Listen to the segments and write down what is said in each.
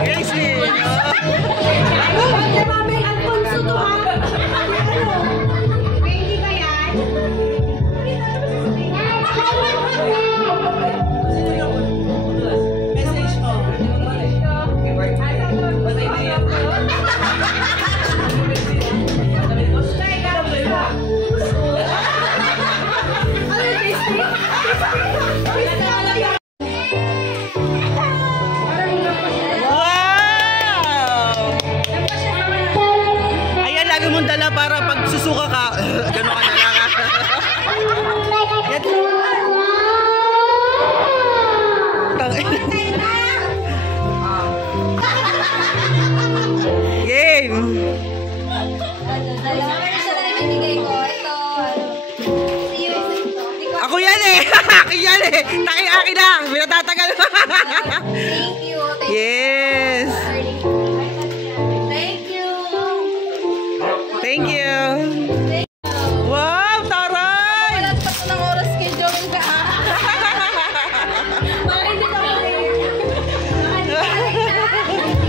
Gracie! Kaya mami, Alfonso to ha? Baby ba yan? Message mo. Lagi mong dala para pag susuka ka, gano'n ka na lang. Game! Ako yan eh! Akin yan eh! Akin na! Pinatatagal. Thank you. Yes! Thank you. Wow, taray! Wala pa ito ng oras kay Joel ka. Baka hindi ka pa hindi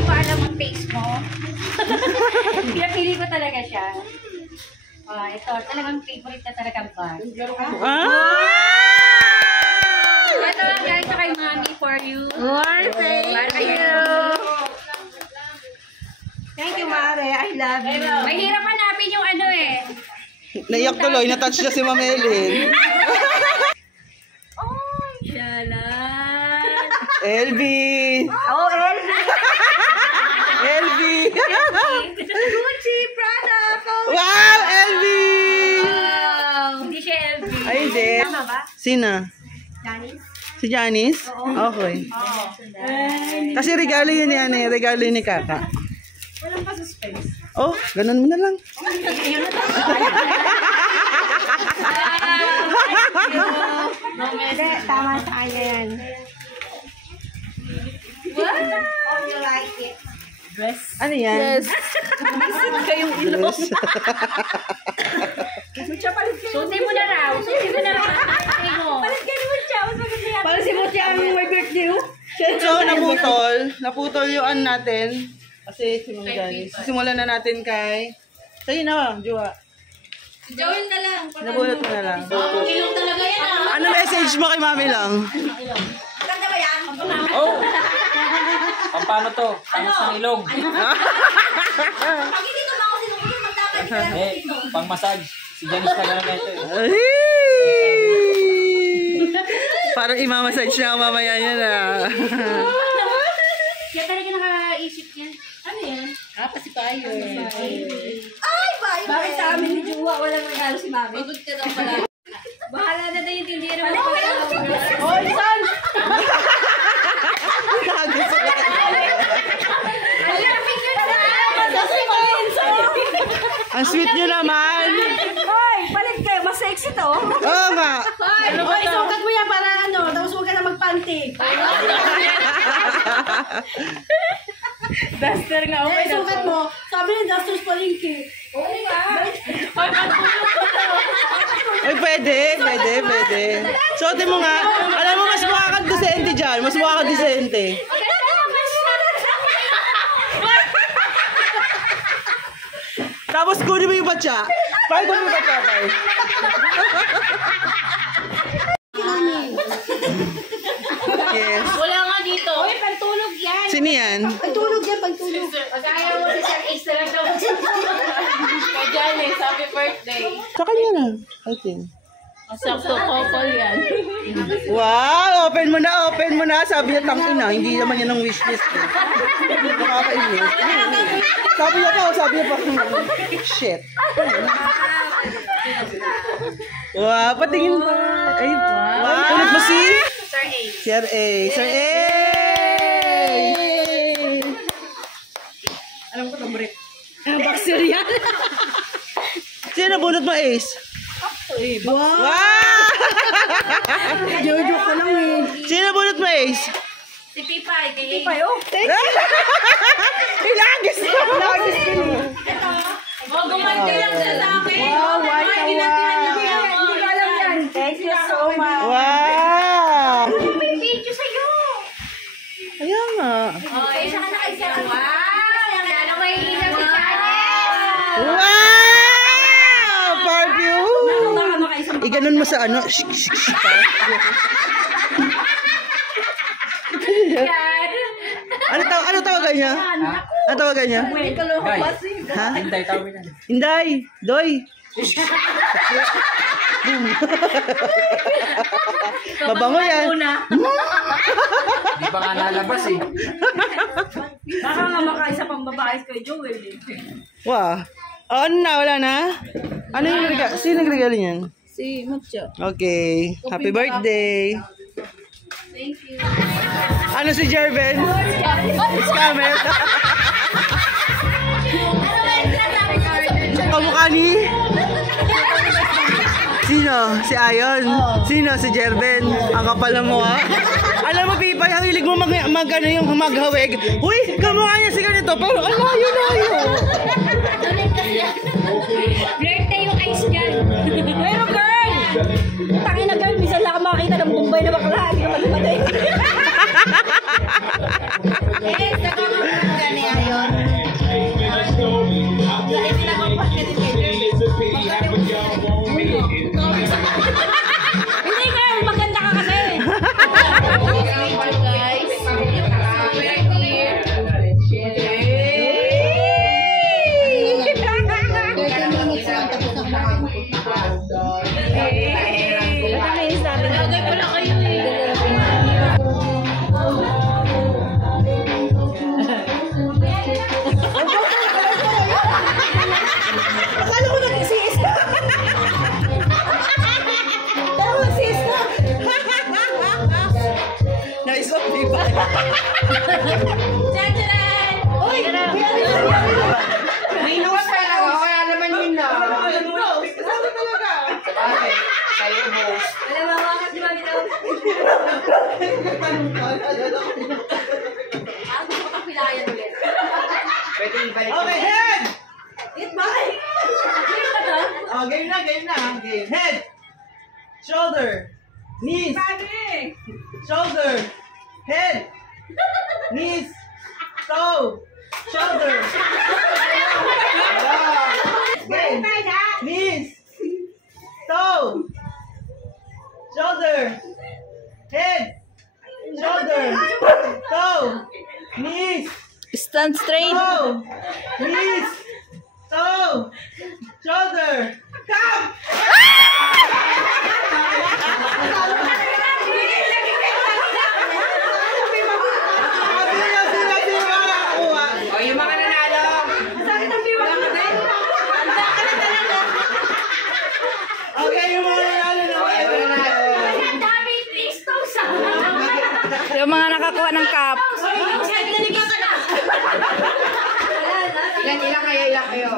ko alam ang face mo. Pinapili ko talaga siya. Ito, talagang favorite na talagang bag. Ito lang guys, kay mommy for you. Thank you. Thank you, Mare. I love you. Mahirap hanapin yung ano eh. Naiyak tuloy, natouch na si Ma'am Ellen. Oh, shalan. LB! Oh, LV. LB! Gucci, Prada. Wow, LB! Wow. Hindi siya LV. Ay, hindi. Tama ba? Sina? Janice? Si Janice? Okay. Kasi regalo yun ni Ane, regalo yun ni Kaka. Walang pa suspense. Oh, ganun mo na lang. Hindi, tama sa kanya yan. What? Oh, you like it? Dress? Ano yan? Yes. Kayong ilo. Sundi mo na raw. Sundi mo na raw. Palit kayo mo siya. Palit si Muti ang may birthday. So, naputol yung ano natin. Kasi simulan na natin kay... Sa'yo na, Jua. Joel na lang. Nabulot mo na lang. Ilong talaga yan ah. Ano message mo kay Mami lang? Maganda ba yan? Oh! Pampano to? Tamas ng ilong. Pag hindi ko ba ako sinunod, magdapat ka. Pang massage. Si Janice na lang ito eh. Ay! Parang imamassage na mamaya yan ah. Kaya talaga nakaisip yan. Ano yan? Pacifier. Ay, bayo! Bakit sa amin ni Jua walang regalo si Mami? Pagod ka daw pala. Bahala na tayo yung tindira mo. Hoy, son! Ang sweet nyo naman. Hoy, palit kayo. Mas sexy to. Oo nga. Hoy, sukat mo yan para ano. Tapos huwag ka na magpanty. Duster nga. Eh, sukat mo. Sabi niya, Duster's Palinki. Oo nga. Ay, pwede. Suotin mo nga. Alam mo, mas mukha kang disente dyan. Mas mukha kang disente. Tapos kunin mo yung batya. Kunin mo yung batya, Pai. Yes. Wala nga dito. Hoy, pantulog yan. Sino yan? Pantulog yan, pantulog. Pag-ayaw mo si Sir Ace na lang daw. Kay Janice, happy birthday. Sa kanya na. I think. Sakto couple yan. Wow! Open mo na. Sabi niya, tangina. Hindi naman yan ang wishlist. Nakakainis. Sabi niya pa. Shit. Wow, patingin pa. Ay, wow. Ulit mo si? Sir Ace. Sir A. Sir A. Alam ko, tamburit. Ang boxer yan. Sino bunot mo, Ace? Wow! Jojo ko lang eh. Sino bunot mo, Ace? Si Pipay. Pipay, oh. Thank you. Ilagis mo! Oh, gumanti lang siya sa akin. Wow, white na wow. Hindi ko alam yan. Thank you so much. Wow! May video sa'yo. Kaya nga. Isa ka na kay Sir. Wow! Ano may ilaw si Janice? Wow! Perfume! Baka makaisang Iganon mo sa ano. Shh, shh, shh. Ano tawagan niya? Ano tawagan niya? Ha? Hintay, tawag yan. Inday! Doy! Mabango yan. Di pa nga nalabas eh. Baka nga makaisa pang babae kay Joel eh. Wow. Oh, ano na? Wala na? Ano yung regalo? Sino nagregalo niyan? Si Mucho. Okay. Happy birthday. Thank you. Ano si Jerven? Scammer. Kamukha ni? Sino? Si Ayon? Sino? Si Jerven? Ang kapal na mo ha? Alam mo, Pipa, ang hilig mo yung maghawig. Uy, kamukha niya si ganito. Pero ang layo-layo. Birthday yung ice dyan. Pero girl! Tangin na girl, minsan lang ako makakita ng Bombay na bakla. Hindi naman lumatay. Eh, nagkakaroon ka ni Ayon. Dahil pinakapag ka din kay Hindi girl, maganda ka kasi. Guys. Nice one, Pipa. Chacharan! Uy! May nose talaga. Kaya naman yun na. Kasama talaga. Okay. Kayo, host. Wala mawakas si Mami daw. Ako gusto ko kapilayan ulit. Pwede ibalik. Okay, head! It bye! Game ba to? Oh, game na. Game. Head! Shoulder! Knees! Shoulder! Head! Knees! Toe! Shoulder! Game! Knees! Toe! Shoulder! Head! Shoulder! Toe! Knees! Stand straight. Toe! Knees! Toe! Shoulder! Come! O, yung mga nanalo. Sakit ang biwa ka din. Handa ka na talaga. Okay, yung mga nanalo na Ang dami Christos. Yung mga nakakuha ng cup. Naliga ka na. Ilan kayo?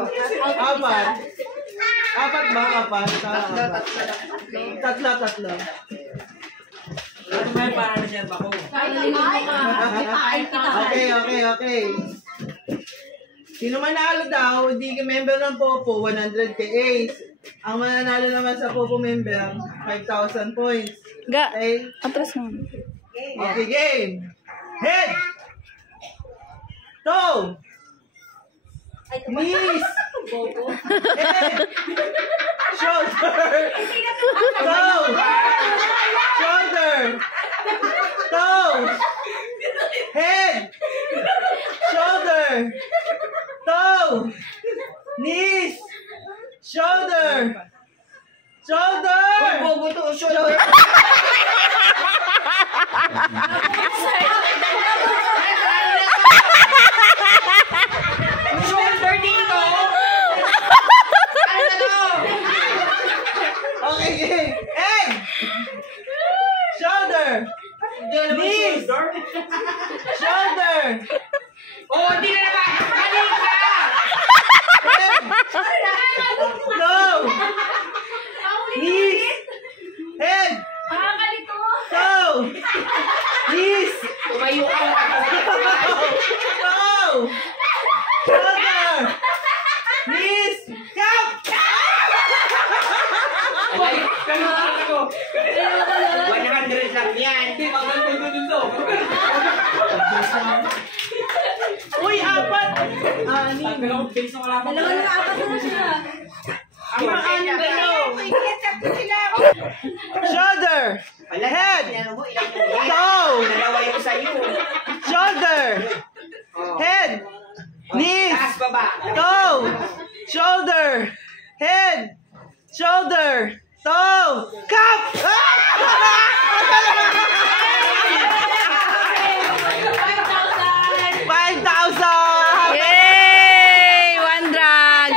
Apat. Apat ba? Apat. Tatlo. Ano ba yung paano dyan, Bako? Okay. Sino manalo daw, hindi ka member ng Popo, 100 ka Ace. Ang mananalo naman sa Popo member, 5,000 points. Ga. Okay? Atras mo. Okay, game. Head. Toe. Knees. Head. Shoulder. Toe. Shoulder. Toe. Head. Shoulder. Toe. Knees. Shoulder. Bobo to, shoulder. Shoulder dito. Ano na to? Okay, game. Egg. Shoulder. Knees. Shoulder. Oh, di na naman. Mali ka. Head. Toe. Knees. Head. Toe. Knees. Tumayo ka. Toe. Shoulder. Knees. Count. 100 lang yan. Hindi, magandang dito. Uy, apat! Anim. Dalawang base na wala pa. Dalawa na apat na siya. Ang mga anim dalaw. Shoulder. Head. Toe. Dalawa yung sa'yo. Shoulder. Head. Knees. Taas baba. Toe. Shoulder. Head. Shoulder. Toe. Cup! 5,000! Yay! One drag.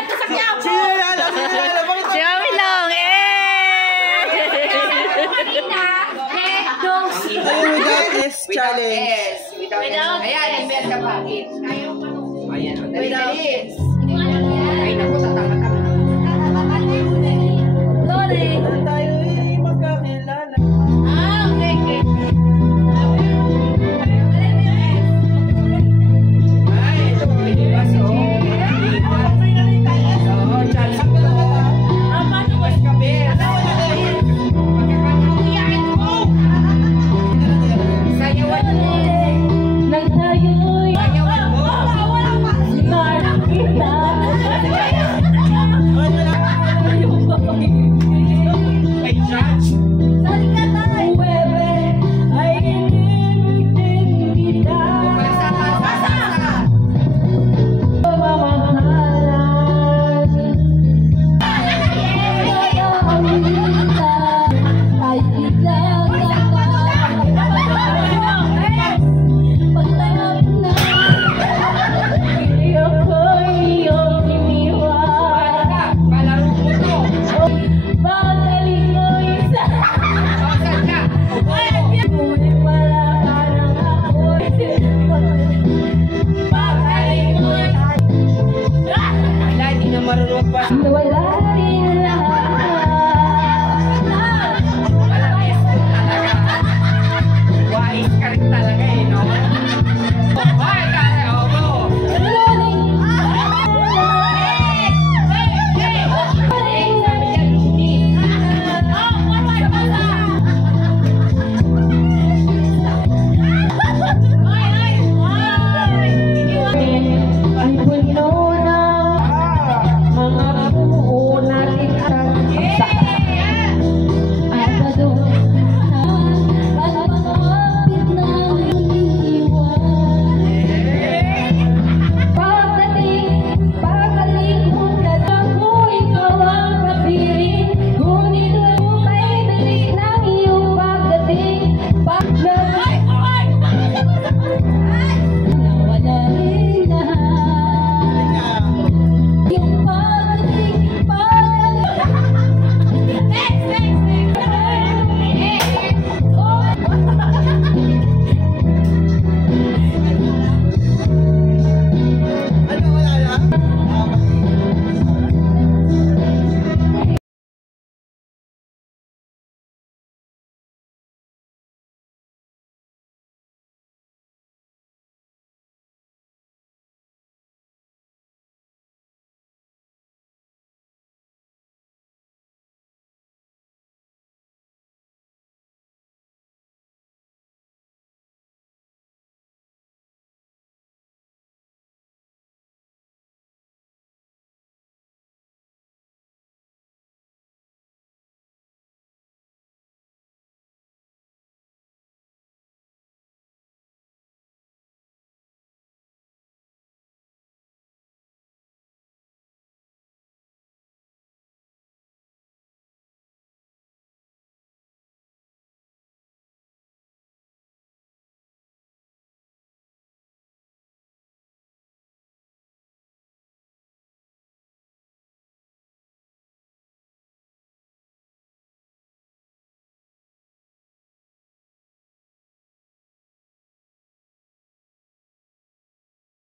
Sino na? Bakit Si Mami Long. Yay! Ayun, we got this challenge. S. Without S. Ayan, invert ka pa. Ayan, o. Dali, dali. Ay, naku, tatama ka na. Lore. Tayo